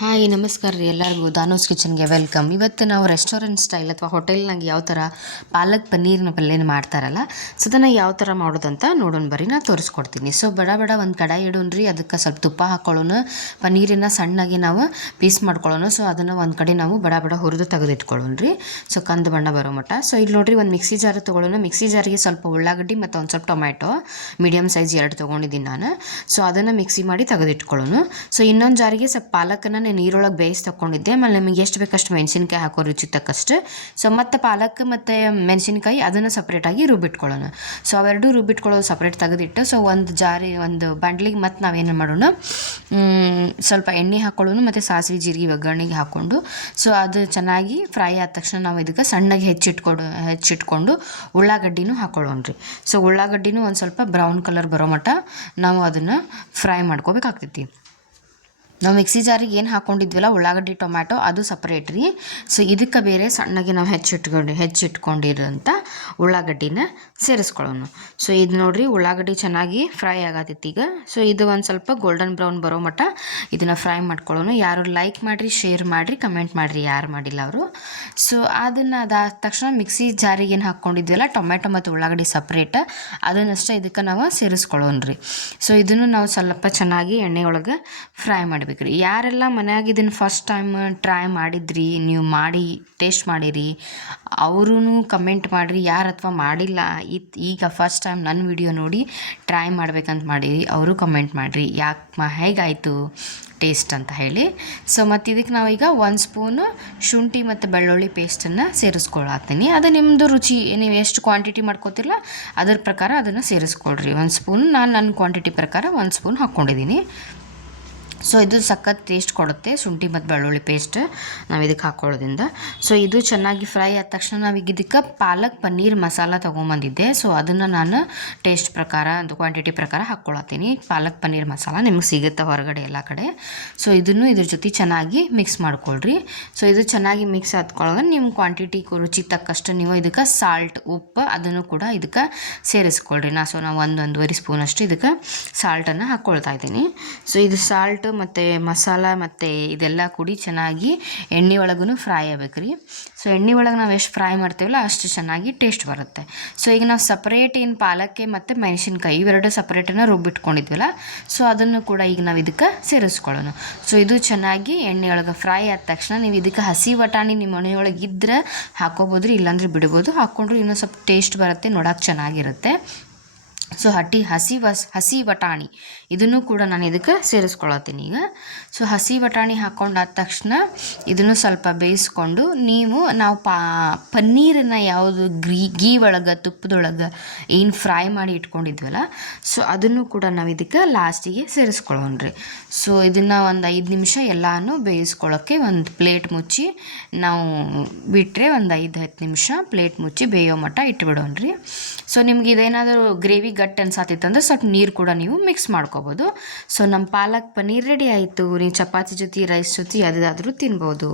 Hi ನಮಸ್ಕಾರ ರೀ ಎಲ್ಲರಿಗೂ ದಾನೋಸ್ ಕಿಚನ್ಗೆ ವೆಲ್ಕಮ್. ಇವತ್ತು ನಾವು ರೆಸ್ಟೋರೆಂಟ್ ಸ್ಟೈಲ್ ಅಥವಾ ಹೋಟೆಲ್ನಾಗ ಯಾವ ಥರ ಪಾಲಕ್ ಪನ್ನೀರ್ನ ಪಲ್ಯನ ಮಾಡ್ತಾರಲ್ಲ, ಸೊ ಅದನ್ನು ಯಾವ ಥರ ಮಾಡೋದಂತ ನೋಡೋಣ ಬರ್ರಿ, ನಾನು ತೋರಿಸ್ಕೊಡ್ತೀನಿ. ಸೊ ಬಡ ಒಂದು ಕಡಾಯಿ ಇಡೋಣ್ರಿ, ಅದಕ್ಕೆ ಸ್ವಲ್ಪ ತುಪ್ಪ ಹಾಕ್ಕೊಳ್ಳೋಣ, ಪನ್ನೀರನ್ನ ಸಣ್ಣಗೆ ನಾವು ಪೀಸ್ ಮಾಡ್ಕೊಳ್ಳೋಣ. ಸೊ ಅದನ್ನು ಒಂದು ಕಡೆ ನಾವು ಬಡ ಹುರಿದು ತೆಗೆದಿಟ್ಕೊಳ್ಳೋಣ್ರಿ, ಸೊ ಕಂದು ಬಣ್ಣ ಬರೋ ಮಟ್ಟ. ಸೊ ಇಲ್ಲಿ ನೋಡಿರಿ, ಒಂದು ಮಿಕ್ಸಿ ಜಾರ್ ತೊಗೊಳ್ಳೋಣ. ಮಿಕ್ಸಿ ಜಾರಿಗೆ ಸ್ವಲ್ಪ ಉಳ್ಳಾಗಡ್ಡಿ ಮತ್ತು ಒಂದು ಸ್ವಲ್ಪ ಟೊಮ್ಯಾಟೊ ಮೀಡಿಯಮ್ ಸೈಜ್ 2 ತೊಗೊಂಡಿದ್ದೀನಿ ನಾನು. ಸೊ ಅದನ್ನು ಮಿಕ್ಸಿ ಮಾಡಿ ತೆಗೆದಿಟ್ಕೊಳ್ಳೋಣ. ಸೊ ಇನ್ನೊಂದು ಜಾರಿಗೆ ಸ್ವಲ್ಪ ಪಾಲಕನ್ನು ನೀರೊಳಗೆ ಬೇಯಿಸಿ ತಗೊಂಡಿದ್ದೆ. ಆಮೇಲೆ ನಿಮಗೆ ಎಷ್ಟು ಬೇಕಷ್ಟು ಮೆಣಸಿನ್ಕಾಯಿ ಹಾಕೋ ರುಚಿ ತಕ್ಕಷ್ಟು. ಸೊ ಮತ್ತು ಪಾಲಕ್ ಮತ್ತು ಮೆಣಸಿನ್ಕಾಯಿ ಅದನ್ನು ಸಪ್ರೇಟಾಗಿ ರುಬ್ಬಿಟ್ಕೊಳ್ಳೋಣ. ಸೊ ಅವೆರಡೂ ರುಬ್ಬಿಟ್ಕೊಳ್ಳೋದು ಸಪ್ರೇಟ್ ತೆಗೆದಿಟ್ಟು, ಸೊ ಒಂದು ಬಾಂಡ್ಲಿಗೆ ಮತ್ತು ನಾವೇನು ಮಾಡೋಣ, ಸ್ವಲ್ಪ ಎಣ್ಣೆ ಹಾಕ್ಕೊಳ್ಳೋಣ ಮತ್ತು ಸಾಸಿವೆ ಜೀರಿಗೆ ಒಗ್ಗರಣೆಗೆ ಹಾಕ್ಕೊಂಡು, ಸೊ ಅದು ಚೆನ್ನಾಗಿ ಫ್ರೈ ಆದ ತಕ್ಷಣ ನಾವು ಇದಕ್ಕೆ ಸಣ್ಣಗೆ ಹೆಚ್ಚಿಟ್ಕೊಂಡು ಉಳ್ಳಾಗಡ್ಡಿನೂ ಹಾಕ್ಕೊಳ್ಳೋಣ್ರಿ. ಸೊ ಉಳ್ಳಾಗಡ್ಡಿನೂ ಒಂದು ಸ್ವಲ್ಪ ಬ್ರೌನ್ ಕಲರ್ ಬರೋ ಮಟ್ಟ ನಾವು ಅದನ್ನು ಫ್ರೈ ಮಾಡ್ಕೋಬೇಕಾಗ್ತೈತಿ. ನಾವು ಮಿಕ್ಸಿ ಜಾರಿಗೆ ಏನು ಹಾಕ್ಕೊಂಡಿದ್ವಲ್ಲ ಉಳ್ಳಾಗಡ್ಡಿ ಟೊಮ್ಯಾಟೊ ಅದು ಸಪ್ರೇಟ್ ರೀ. ಸೊ ಇದಕ್ಕೆ ಬೇರೆ ಸಣ್ಣಗೆ ನಾವು ಹೆಚ್ಚಿಟ್ಕೊಂಡಿರೋಂಥ ಉಳ್ಳಾಗಡ್ಡಿನ ಸೇರಿಸ್ಕೊಳ್ಳೋಣ. ಸೊ ಇದು ನೋಡಿರಿ, ಉಳ್ಳಾಗಡ್ಡಿ ಚೆನ್ನಾಗಿ ಫ್ರೈ ಆಗತ್ತೈತಿ ಈಗ. ಸೊ ಇದು ಒಂದು ಸ್ವಲ್ಪ ಗೋಲ್ಡನ್ ಬ್ರೌನ್ ಬರೋ ಮಟ್ಟ ಇದನ್ನು ಫ್ರೈ ಮಾಡ್ಕೊಳ್ಳೋಣ. ಯಾರು ಲೈಕ್ ಮಾಡಿರಿ, ಶೇರ್ ಮಾಡಿರಿ, ಕಮೆಂಟ್ ಮಾಡಿರಿ, ಯಾರು ಮಾಡಿಲ್ಲ ಅವರು. ಸೊ ಅದಾದ ತಕ್ಷಣ ಮಿಕ್ಸಿ ಜಾರಿಗೆ ಏನು ಹಾಕ್ಕೊಂಡಿದ್ವಲ್ಲ ಟೊಮ್ಯಾಟೊ ಮತ್ತು ಉಳ್ಳಾಗಡ್ಡಿ ಸಪ್ರೇಟ್, ಅದನ್ನಷ್ಟೇ ಇದಕ್ಕೆ ನಾವು ಸೇರಿಸ್ಕೊಳ್ಳೋಣ ರೀ. ಸೊ ಇದನ್ನು ನಾವು ಸ್ವಲ್ಪ ಚೆನ್ನಾಗಿ ಎಣ್ಣೆ ಒಳಗೆ ಫ್ರೈ ಮಾಡಿ ಯಾರೆಲ್ಲ ಮನ್ಯಾಗ ಇದನ್ನು ಫಸ್ಟ್ ಟೈಮ್ ಟ್ರೈ ಮಾಡಿದ್ರಿ, ನೀವು ಮಾಡಿ ಟೇಸ್ಟ್ ಮಾಡಿರಿ, ಅವರೂ ಕಮೆಂಟ್ ಮಾಡಿರಿ. ಯಾರು ಅಥವಾ ಮಾಡಿಲ್ಲ ಈಗ ಫಸ್ಟ್ ಟೈಮ್ ನನ್ನ ವಿಡಿಯೋ ನೋಡಿ ಟ್ರೈ ಮಾಡ್ಬೇಕಂತ ಮಾಡಿರಿ, ಅವರು ಕಮೆಂಟ್ ಮಾಡಿರಿ ಹೇಗಾಯಿತು ಟೇಸ್ಟ್ ಅಂತ ಹೇಳಿ. ಸೊ ಮತ್ತು ಇದಕ್ಕೆ ನಾವೀಗ 1 ಸ್ಪೂನು ಶುಂಠಿ ಮತ್ತು ಬೆಳ್ಳುಳ್ಳಿ ಪೇಸ್ಟನ್ನು ಸೇರಿಸ್ಕೊಳತ್ತೀನಿ. ಅದು ನಿಮ್ಮದು ರುಚಿ, ನೀವು ಎಷ್ಟು ಕ್ವಾಂಟಿಟಿ ಮಾಡ್ಕೋತಿರಲ್ಲ ಅದ್ರ ಪ್ರಕಾರ ಅದನ್ನು ಸೇರಿಸ್ಕೊಳ್ರಿ. 1 ಸ್ಪೂನ್, ನಾನು ನನ್ನ ಕ್ವಾಂಟಿಟಿ ಪ್ರಕಾರ 1 ಸ್ಪೂನ್ ಹಾಕ್ಕೊಂಡಿದ್ದೀನಿ. ಸೊ ಇದು ಸಖತ್ ಟೇಸ್ಟ್ ಕೊಡುತ್ತೆ, ಶುಂಠಿ ಮತ್ತು ಬೆಳ್ಳುಳ್ಳಿ ಪೇಸ್ಟ್ ನಾವು ಇದಕ್ಕೆ ಹಾಕ್ಕೊಳ್ಳೋದ್ರಿಂದ. ಸೊ ಇದು ಚೆನ್ನಾಗಿ ಫ್ರೈ ಆದ ತಕ್ಷಣ ನಾವೀಗ ಇದಕ್ಕೆ ಪಾಲಕ್ ಪನ್ನೀರ್ ಮಸಾಲ ತೊಗೊಂಬಂದಿದ್ದೆ. ಸೊ ಅದನ್ನು ನಾನು ಟೇಸ್ಟ್ ಪ್ರಕಾರ ಒಂದು ಕ್ವಾಂಟಿಟಿ ಪ್ರಕಾರ ಹಾಕ್ಕೊಳತ್ತೀನಿ. ಪಾಲಕ್ ಪನ್ನೀರ್ ಮಸಾಲ ನಿಮ್ಗೆ ಸಿಗುತ್ತೆ ಹೊರಗಡೆ ಎಲ್ಲ ಕಡೆ. ಸೊ ಇದನ್ನು ಇದ್ರ ಜೊತೆ ಚೆನ್ನಾಗಿ ಮಿಕ್ಸ್ ಮಾಡ್ಕೊಳ್ರಿ. ಸೊ ಇದು ಚೆನ್ನಾಗಿ ಮಿಕ್ಸ್ ಆದ್ಕೊಳ್ಳೋದು ನಿಮ್ಮ ಕ್ವಾಂಟಿಟಿ ರುಚಿ ತಕ್ಕಷ್ಟು ನೀವು ಇದಕ್ಕೆ ಸಾಲ್ಟ್, ಉಪ್ಪು ಅದನ್ನು ಕೂಡ ಇದಕ್ಕೆ ಸೇರಿಸ್ಕೊಳ್ರಿ. ನಾವು 1-1.5 ಸ್ಪೂನಷ್ಟು ಇದಕ್ಕೆ ಸಾಲ್ಟನ್ನು ಹಾಕ್ಕೊಳ್ತಾ ಇದ್ದೀನಿ. ಸೊ ಇದು ಸಾಲ್ಟ್ ಮತ್ತು ಮಸಾಲ ಮತ್ತು ಇದೆಲ್ಲ ಕೂಡಿ ಚೆನ್ನಾಗಿ ಎಣ್ಣೆ ಒಳಗೂ ಫ್ರೈ ಆಗ್ಬೇಕು ರೀ. ಸೊ ಎಣ್ಣೆ ಒಳಗೆ ನಾವು ಎಷ್ಟು ಫ್ರೈ ಮಾಡ್ತೀವಲ್ಲ ಅಷ್ಟು ಚೆನ್ನಾಗಿ ಟೇಸ್ಟ್ ಬರುತ್ತೆ. ಸೊ ಈಗ ನಾವು ಸಪ್ರೇಟ್ ಏನು ಪಾಲಕ್ಕೆ ಮತ್ತು ಮೆಣಸಿನ್ಕಾಯಿ ಇವೆರಡು ಸಪ್ರೇಟನ್ನು ರುಬ್ಬಿಟ್ಕೊಂಡಿದ್ವಲ್ಲ, ಸೊ ಅದನ್ನು ಕೂಡ ಈಗ ನಾವು ಇದಕ್ಕೆ ಸೇರಿಸ್ಕೊಳ್ಳೋಣ. ಸೊ ಇದು ಚೆನ್ನಾಗಿ ಎಣ್ಣೆ ಒಳಗೆ ಫ್ರೈ ಆದ ತಕ್ಷಣ ನೀವು ಇದಕ್ಕೆ ಹಸಿ ಬಟಾಣಿ ನಿಮ್ಮ ಮನೆಯೊಳಗೆ ಇದ್ದರೆ ಹಾಕೋಬೋದು, ಇಲ್ಲಾಂದ್ರೆ ಬಿಡ್ಬೋದು. ಹಾಕ್ಕೊಂಡ್ರೆ ಇನ್ನೂ ಸ್ವಲ್ಪ ಟೇಸ್ಟ್ ಬರುತ್ತೆ, ನೋಡೋಕೆ ಚೆನ್ನಾಗಿರುತ್ತೆ. ಸೊ ಹಸಿ ಬಟಾಣಿ ಇದನ್ನು ಕೂಡ ನಾನು ಇದಕ್ಕೆ ಸೇರಿಸ್ಕೊಳತ್ತೀನಿ ಈಗ. ಸೊ ಹಸಿ ಬಟಾಣಿ ಹಾಕ್ಕೊಂಡಾದ ತಕ್ಷಣ ಇದನ್ನು ಸ್ವಲ್ಪ ಬೇಯಿಸ್ಕೊಂಡು ನಾವು ಪನ್ನೀರನ್ನು ಯಾವುದು ಗೀ ಒಳಗೆ ತುಪ್ಪದೊಳಗೆ ಏನು ಫ್ರೈ ಮಾಡಿ ಇಟ್ಕೊಂಡಿದ್ವಲ್ಲ, ಸೊ ಅದನ್ನು ಕೂಡ ನಾವು ಇದಕ್ಕೆ ಲಾಸ್ಟಿಗೆ ಸೇರಿಸ್ಕೊಳ್ಳೋಣ್ರಿ. ಸೊ ಇದನ್ನು ಒಂದು 5 ನಿಮಿಷ ಎಲ್ಲನೂ ಬೇಯಿಸ್ಕೊಳ್ಳೋಕ್ಕೆ ಒಂದು ಪ್ಲೇಟ್ ಮುಚ್ಚಿ ನಾವು ಬಿಟ್ಟರೆ ಒಂದು 5-10 ನಿಮಿಷ ಪ್ಲೇಟ್ ಮುಚ್ಚಿ ಬೇಯೋ ಮಟ್ಟ ಇಟ್ಬಿಡೋಣ್ರಿ. ಸೊ ನಿಮ್ಗೆ ಇದೇನಾದರೂ ಗ್ರೇವಿ ಗಟ್ಟಿ ಅನ್ಸಾತಿತ್ತಂದ್ರೆ ಸ್ವಲ್ಪ ನೀರು ಕೂಡ ನೀವು ಮಿಕ್ಸ್ ಮಾಡ್ಕೋಬೋದು. ಸೊ ನಮ್ಮ ಪಾಲಕ್ ಪನ್ನೀರ್ ರೆಡಿ ಆಯಿತು. ನೀವು ಚಪಾತಿ ಜೊತೆ, ರೈಸ್ ಜೊತೆ ಯಾವುದಾದ್ರೂ ತಿನ್ಬೋದು.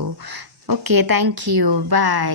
Okay, thank you, bye.